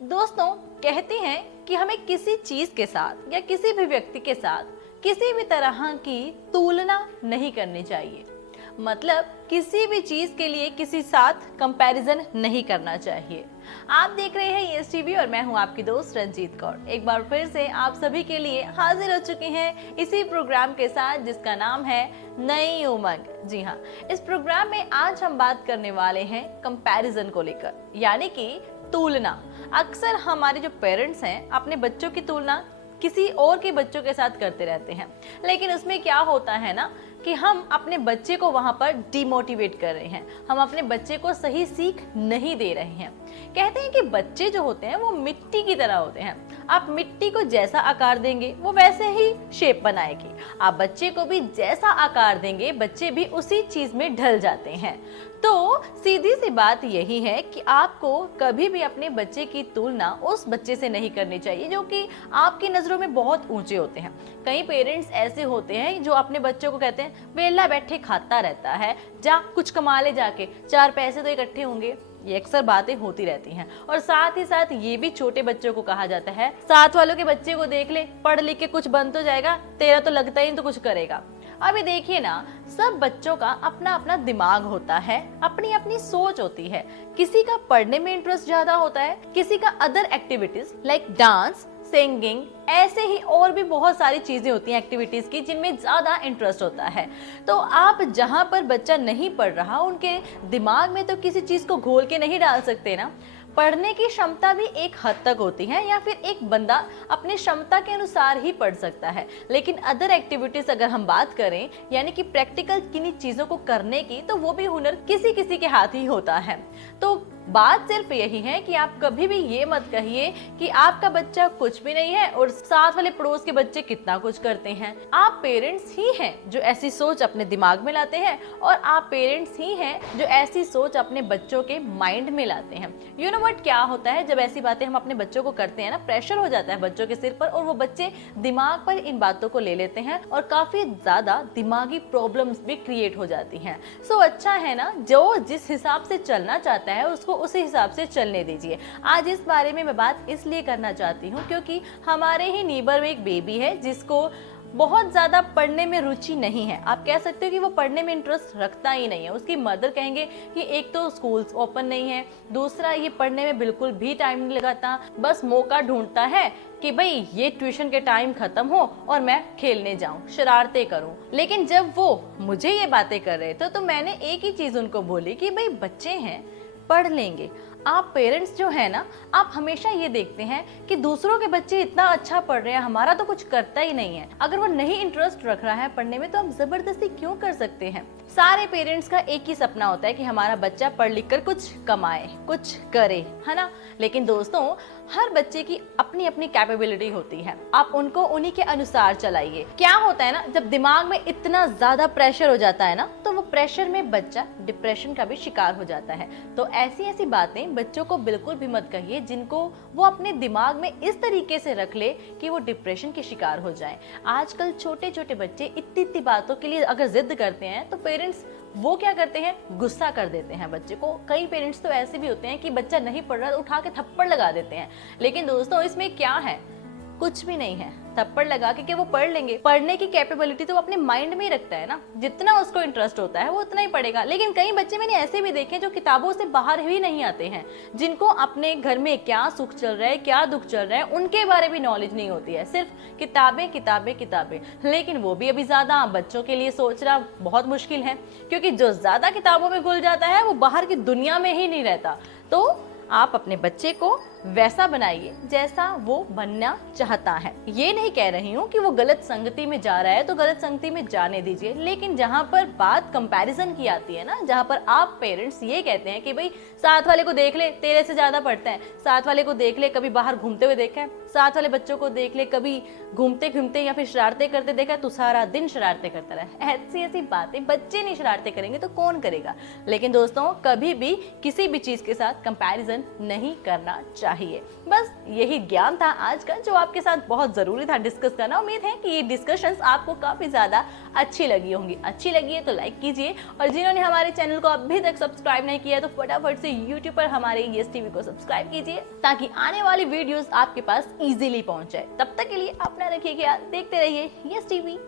दोस्तों, कहते हैं कि हमें किसी चीज के साथ या किसी भी व्यक्ति के साथ किसी भी तरह की तुलना नहीं करनी चाहिए। मतलब किसी भी चीज के लिए किसी साथ कंपैरिजन नहीं करना चाहिए। आप देख रहे हैं यस टीवी और मैं हूं आपकी दोस्त रंजीत कौर। एक बार फिर से आप सभी के लिए हाजिर हो चुके हैं इसी प्रोग्राम के साथ जिसका नाम है नई उमंग। जी हाँ, इस प्रोग्राम में आज हम बात करने वाले हैं कंपैरिजन को लेकर, यानी कि तुलना। अक्सर हमारे जो पेरेंट्स हैं अपने बच्चों की तुलना किसी और के बच्चों के साथ करते रहते हैं, लेकिन उसमें क्या होता है ना कि हम अपने बच्चे को वहां पर डिमोटिवेट कर रहे हैं, हम अपने बच्चे को सही सीख नहीं दे रहे हैं। कहते हैं कि बच्चे जो होते हैं वो मिट्टी की तरह होते हैं। आप मिट्टी को जैसा आकार देंगे वो वैसे ही शेप बनाएगी। आप बच्चे को भी जैसा आकार देंगे बच्चे भी उसी चीज में ढल जाते हैं। तो सीधी सी बात यही है कि आपको कभी भी अपने बच्चे की तुलना उस बच्चे से नहीं करनी चाहिए जो कि आपकी नजरों में बहुत ऊंचे होते हैं। कई पेरेंट्स ऐसे होते हैं जो अपने बच्चों को कहते हैं वेला बैठे खाता रहता है, जा कुछ कमा ले जाके, चार पैसे तो इकट्ठे होंगे। ये अक्सर बातें होती रहती हैं। और साथ ही साथ ये भी छोटे बच्चों को कहा जाता है, साथ वालों के बच्चे को देख ले, पढ़ लिख के कुछ बन तो जाएगा, तेरा तो लगता ही तो कुछ करेगा। अभी देखिए ना, सब बच्चों का अपना अपना दिमाग होता है, अपनी अपनी सोच होती है। किसी का पढ़ने में इंटरेस्ट ज्यादा होता है, किसी का other activities like dance, singing, ऐसे ही और भी बहुत सारी चीजें होती हैं एक्टिविटीज की जिनमें ज्यादा इंटरेस्ट होता है। तो आप जहां पर बच्चा नहीं पढ़ रहा उनके दिमाग में तो किसी चीज को घोल के नहीं डाल सकते ना। पढ़ने की क्षमता भी एक हद तक होती है, या फिर एक बंदा अपनी क्षमता के अनुसार ही पढ़ सकता है। लेकिन अदर एक्टिविटीज अगर हम बात करें, यानी कि प्रैक्टिकल किन्हीं चीजों को करने की, तो वो भी हुनर किसी किसी के हाथ ही होता है। तो बात सिर्फ यही है कि आप कभी भी ये मत कहिए कि आपका बच्चा कुछ भी नहीं है और साथ वाले पड़ोस के बच्चे कितना कुछ करते हैं। आप पेरेंट्स ही हैं जो ऐसी सोच अपने दिमाग में लाते हैं, और आप पेरेंट्स ही हैं जो ऐसी सोच अपने बच्चों के माइंड में लाते हैं। यू नो व्हाट, क्या होता है जब ऐसी बातें हम अपने बच्चों को करते हैं ना, प्रेशर हो जाता है बच्चों के सिर पर और वो बच्चे दिमाग पर इन बातों को ले लेते हैं और काफी ज्यादा दिमागी प्रॉब्लम्स भी क्रिएट हो जाती हैं। सो अच्छा है ना, जो जिस हिसाब से चलना चाहता है उसको उसी हिसाब से चलने दीजिए। आज इस बारे में मैं बात इसलिए करना चाहती हूँ क्योंकि हमारे ही नीबर में एक बेबी है जिसको बहुत ज्यादा पढ़ने में रुचि नहीं है। आप कह सकते हो कि वो पढ़ने में इंटरेस्ट रखता ही नहीं है। उसकी मदर कहेंगे कि एक तो स्कूल्स ओपन नहीं है, दूसरा ये पढ़ने में बिल्कुल भी टाइम नहीं लगाता, बस मौका ढूंढता है कि भाई ये ट्यूशन के टाइम खत्म हो और मैं खेलने जाऊं, शरारतें करूं। लेकिन जब वो मुझे ये बातें कर रहे थे तो मैंने एक ही चीज उनको बोली कि भाई बच्चे हैं, पढ़ लेंगे। आप पेरेंट्स जो है ना, आप हमेशा ये देखते हैं कि दूसरों के बच्चे इतना अच्छा पढ़ रहे हैं, हमारा तो कुछ करता ही नहीं है। अगर वो नहीं इंटरेस्ट रख रहा है पढ़ने में तो हम जबरदस्ती क्यों कर सकते हैं। सारे पेरेंट्स का एक ही सपना होता है कि हमारा बच्चा पढ़ लिख कर कुछ कमाए, कुछ करे, है ना। लेकिन दोस्तों, हर बच्चे की अपनी अपनी कैपेबिलिटी होती है, आप उनको उन्हीं के अनुसार चलाइए। क्या होता है ना, जब दिमाग में इतना ज्यादा प्रेशर हो जाता है ना, तो वो प्रेशर में बच्चा डिप्रेशन का भी शिकार हो जाता है। तो ऐसी ऐसी बातें बच्चों को बिल्कुल भी मत कहिए जिनको वो अपने दिमाग में इस तरीके से रख ले कि वो डिप्रेशन के शिकार हो जाए। आजकल छोटे छोटे बच्चे इतनी इतनी बातों के लिए अगर जिद करते हैं तो पेरेंट्स वो क्या करते हैं, गुस्सा कर देते हैं बच्चे को। कई पेरेंट्स तो ऐसे भी होते हैं कि बच्चा नहीं पढ़ रहा तो उठा के थप्पड़ लगा देते हैं। लेकिन दोस्तों, इसमें क्या है, कुछ भी नहीं है। थप्पड़ लगा के वो पढ़ लेंगे। पढ़ने की कैपेबिलिटी तो वो अपने माइंड में ही रखता है ना, जितना उसको इंटरेस्ट होता है वो उतना ही पढ़ेगा। लेकिन कई बच्चे मैंने ऐसे भी देखे जो किताबों से बाहर ही नहीं आते हैं, जिनको अपने घर में क्या सुख चल रहा है, क्या दुख चल रहा है, उनके बारे में नॉलेज नहीं होती है, सिर्फ किताबें किताबें किताबें। लेकिन वो भी अभी ज्यादा बच्चों के लिए सोचना बहुत मुश्किल है, क्योंकि जो ज्यादा किताबों में घुल जाता है वो बाहर की दुनिया में ही नहीं रहता। तो आप अपने बच्चे को वैसा बनाइए जैसा वो बनना चाहता है। ये नहीं कह रही हूँ कि वो गलत संगति में जा रहा है तो गलत संगति में जाने दीजिए। लेकिन जहाँ पर बात कंपैरिजन की आती है ना, जहाँ पर आप पेरेंट्स ये कहते हैं कि भाई साथ वाले को देख ले, तेरे से ज्यादा पढ़ता है, साथ वाले को देख ले, कभी बाहर घूमते हुए देखा है, साथ वाले बच्चों को देख ले, कभी घूमते घूमते या फिर शरारतें करते देखा है, तू सारा दिन शरारतें करता रहा। ऐसी ऐसी बातें बच्चे नहीं शरारतें करेंगे तो कौन करेगा। लेकिन दोस्तों, कभी भी किसी भी चीज के साथ कंपैरिजन नहीं करना चाहिए। चाहिए। बस यही ज्ञान था आज का, जो आपके साथ बहुत जरूरी था डिस्कस करना। उम्मीद है कि ये डिस्कशंस आपको काफी ज्यादा अच्छी लगी होंगी। अच्छी लगी है तो लाइक कीजिए, और जिन्होंने हमारे चैनल को अभी तक सब्सक्राइब नहीं किया तो फटाफट से यूट्यूब पर हमारे यस टीवी को सब्सक्राइब कीजिए, ताकि आने वाली वीडियोस आपके पास इजीली पहुंच जाए। तब तक के लिए अपना रखिए ख्याल, देखते रहिए यस टीवी।